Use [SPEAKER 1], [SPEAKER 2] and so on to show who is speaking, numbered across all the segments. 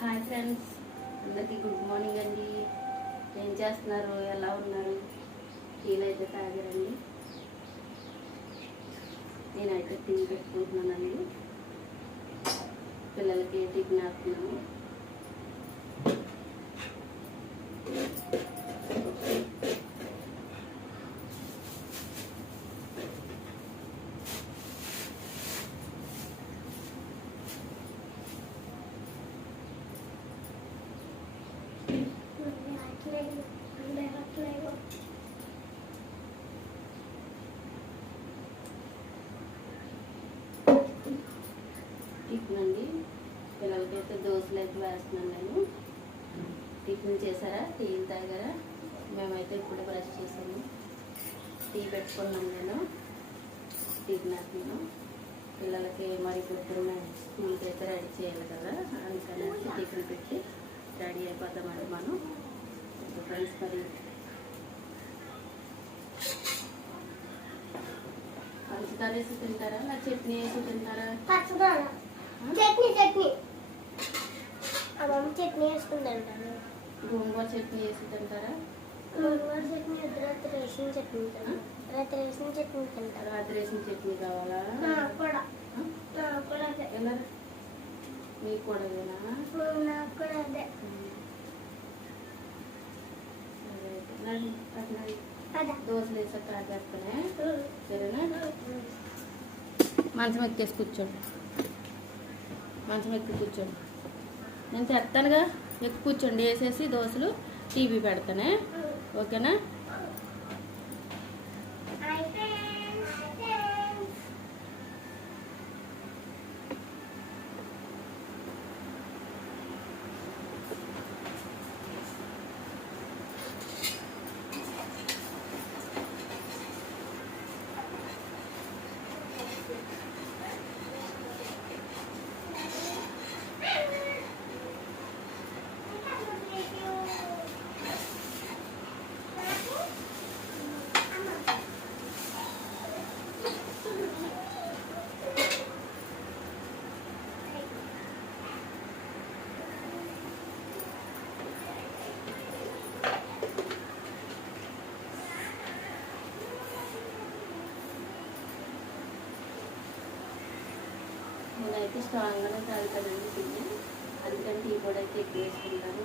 [SPEAKER 1] Hi friends. అందరికీ good morning అండి. ఏం చేస్తున్నారు? ఎలా ఉన్నారు? టీలైతే తాగారండి. నేనైతే టీ పెట్టుకుంటున్నానండి. పిల్లలకి టీ వేస్తున్నాను టిఫిన్ అండి పిల్లలకైతే దోశలు అయితే వేస్తున్నాను నేను. టిఫిన్ చేశారా? టీలు తాగారా? మేమైతే ఇప్పుడు బ్రష్ చేసాము టీ పెట్టుకున్నాను నేను. టిఫిన్ వేస్తున్నాను. పిల్లలకి మరి పొద్దున్న స్కూల్కి అయితే రెడీ చేయాలి కదా. అందుకని టిఫిన్ పెట్టి రెడీ అయిపోతామండి మనం. ఫ్రెండ్స్ మరి పంచదార వేసి తింటారా? నా చట్నీ వేసి తింటారా?
[SPEAKER 2] చట్నీ చట్నీ. అమ్మమ్మ చట్నీ వేసుకుంటాను
[SPEAKER 1] గోంగూర చట్నీ వేసి తింటారా?
[SPEAKER 2] గోంగూర చట్నీ రాత్రి వేసిన చట్నీ రాత్రి వేసిన చట్నీ తింటాను
[SPEAKER 1] రాత్రి వేసిన చట్నీ కావాలా?
[SPEAKER 2] నాకు కూడా. నాకు కూడా
[SPEAKER 1] ఎలా? మీకు కూడా?
[SPEAKER 2] నాకు కూడా అదే.
[SPEAKER 1] దోశలు వేసి తాగేస్తానే సరేనా? మంచం ఎక్కేసి కూర్చోండి మంచం ఎక్కి కూర్చోండి. నేను తెస్తానుగా ఎక్కి కూర్చోండి. వేసేసి దోశలు టీవీ పెడతానే. ఓకేనా
[SPEAKER 2] అయితే
[SPEAKER 1] నేనైతే స్ట్రాంగ్గానే తాగుతానండి టీ అందుకని టీ కూడా అయితే ఎక్కువ వేసుకుంటాను.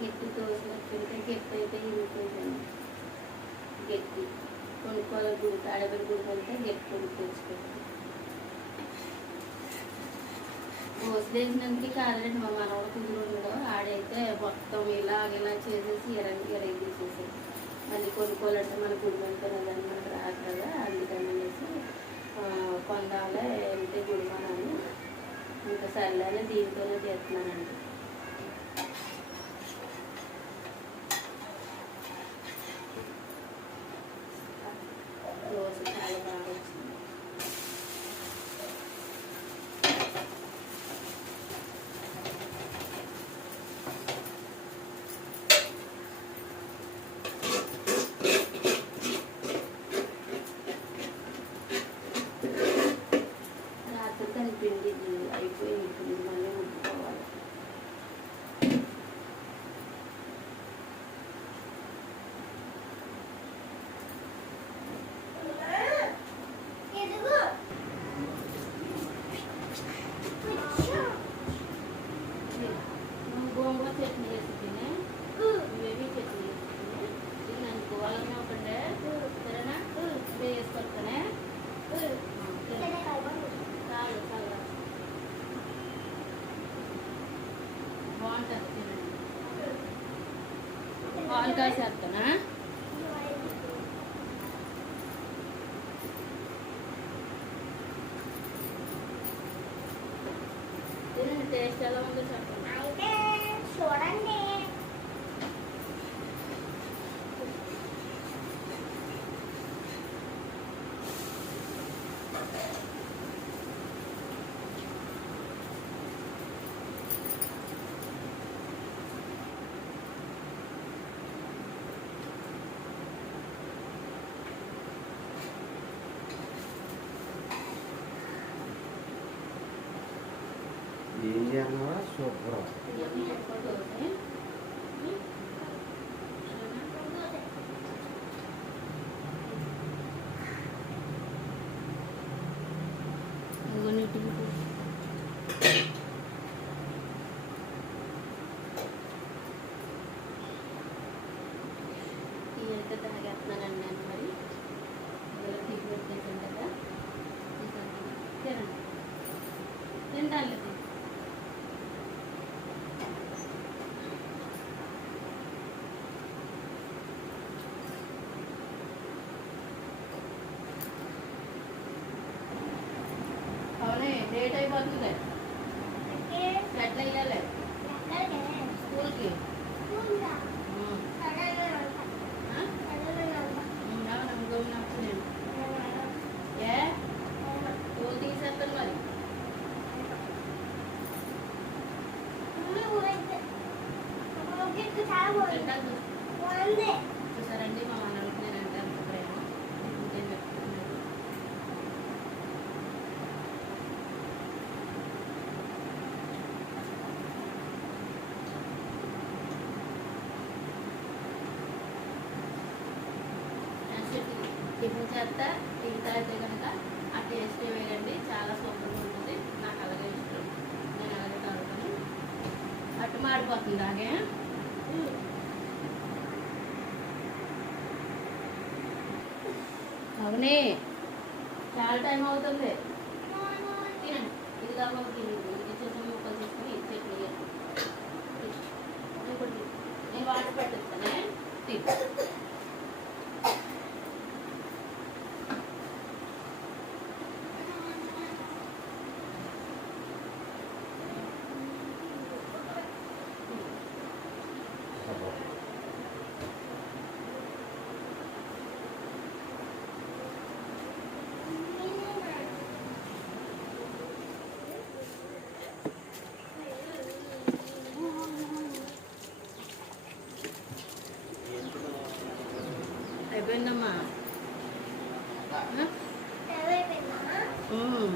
[SPEAKER 1] గట్టి తోసినట్టుంటే గట్టి అయితే ఇరిగిపోయిందండి. గట్టి. కొనుక్కోవాలి గుడి గుడికి వెళ్తే గట్టి కొనుక్కొచ్చుకోవాలి దోశలు వేసినందుకు కాదండి మా మనవడు కుదురు ఉండడు ఆడైతే మొత్తం ఇలా ఇలా చేసేసి ఇరగి ఇరగి తీసేసి మళ్ళీ కొనుక్కోవాలంటే మన గుడి వెళ్తున్నదని మనకు రాదు కదా అందుకని అనేసి కొందాలే వెళ్తే గుడి మనని ఇంకా సర్లేనే దీంతోనే చేస్తున్నానండి రోజు చాలా బాగా వచ్చింది రాత్రి కలిపిండి అయిపోయింది ఇప్పుడు మళ్ళీ ముట్టుకోవాలి
[SPEAKER 2] ఎదుగు
[SPEAKER 1] నువ్వు గోంగూర చట్నీ వేసి తినే ఇవేవి చట్నీ వేసి తినే ఇది నన్ను వాళ్ళమే ఒకటే సరేనా ఇదే వేసుకొస్తానే చాలు చాలు బాగుంటుంది తినండి ఆల్ కాసేస్తానా టేస్ట్ ఎలా ఉందో చెప్పండి.
[SPEAKER 2] అయితే చూడండి.
[SPEAKER 3] ఏం చేయాలన్నా సూపర్
[SPEAKER 1] ఇవన్నీ ఎక్కువ దోశ ఇదిగోండి ఇటు ఇటు. టీ అయితే తాగేస్తున్నానండి నేను అవునే లేట్ అయిపోతుంది ఎట్లా వెళ్ళాలి స్కూల్కి ఉమ్. ఆ? ఉమ్, అవును, గమ్మున వచ్చేయండి. ఏ స్కూల్ తీసేస్తాను మరి తింటాను చూసి. టిఫిన్ చేస్తా టీ తాగితే కనుక ఆ టేస్ట్ వేయండి చాలా సూపర్గా ఉంటుంది. నాకు అలాగే ఇష్టం. నేను అలాగే తాగుతాను. అట్టు మాడిపోతుంది అలాగే. అవునే. చాలా టైం అవుతుంది. తినండి. ఇది తినండి ఇది చేసిన ముక్కలు తీసుకుని ఇది చట్నీ నేను వాటర్ పెట్టేస్తానే. తిను. అయిపోయిందమ్మా ఆ? ఉమ్.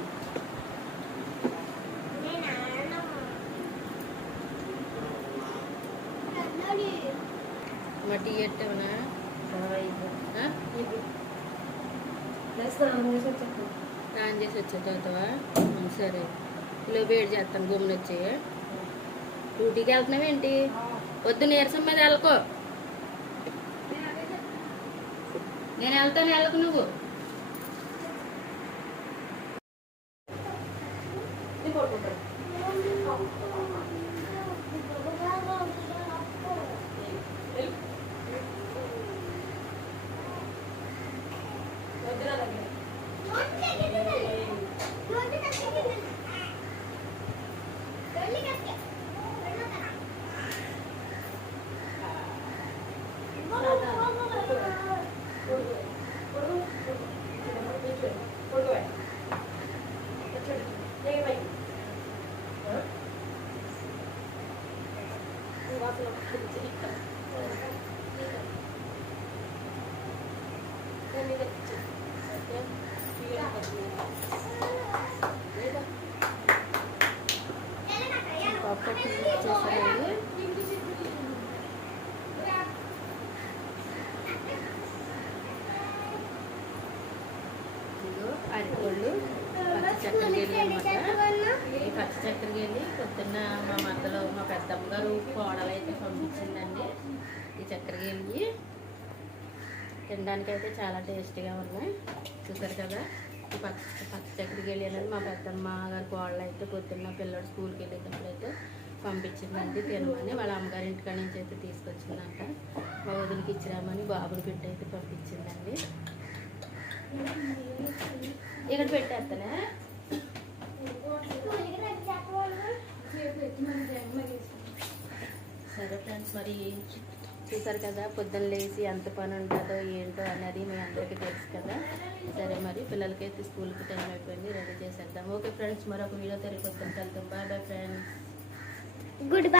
[SPEAKER 1] మా టీ ఎట్టవనా స్నానం చేసి వచ్చే చదువుతావా సరే. ఇలా వేడి చేస్తాను గుమ్మని వచ్చి డ్యూటీకి వెళ్తున్నావేంటి? వద్దు నీరసం మీద వెళ్ళకో. నేను వెళ్తాను వెళ్ళకు నువ్వు. అరటిపళ్ళు పచ్చి చక్కెర గెల్లి అనమాట ఈ పచ్చి చక్కెరకి వెళ్ళి పొద్దున్న మా మద్దలో మా పెద్దమ్మ గారు కోడలు అయితే పంపించిందండి ఈ చక్కెరకి వెళ్ళి తినడానికి అయితే చాలా టేస్టీగా ఉన్నాయి. చూసారు కదా ఈ పచ్చి పచ్చి చక్కెరకి గెల్లి మా పెద్దమ్మ గారు కోడలు అయితే పొద్దున్న పిల్లడు స్కూల్కి వెళ్ళేటప్పుడు అయితే పంపించిందండి తినమని. వాళ్ళ అమ్మగారి ఇంటికాడ నుంచి అయితే తీసుకొచ్చిందంట. మా వదిలికి ఇచ్చిరామని బాబుని పెట్టి అయితే పంపించిందండి. ఇక్కడ పెట్టేస్తానే సరే ఫ్రెండ్స్ మరి చూసారు కదా పొద్దున్న లేచి ఎంత పని ఉంటుందో ఏంటో అనేది మీ అందరికీ తెలుసు కదా. సరే మరి పిల్లలకైతే స్కూల్కి టైం అయిపోయింది రెడీ చేసేద్దాం. ఓకే ఫ్రెండ్స్ మరొక వీడియో తిరిగి పొద్దున్న bye bye friends.
[SPEAKER 2] Good bye.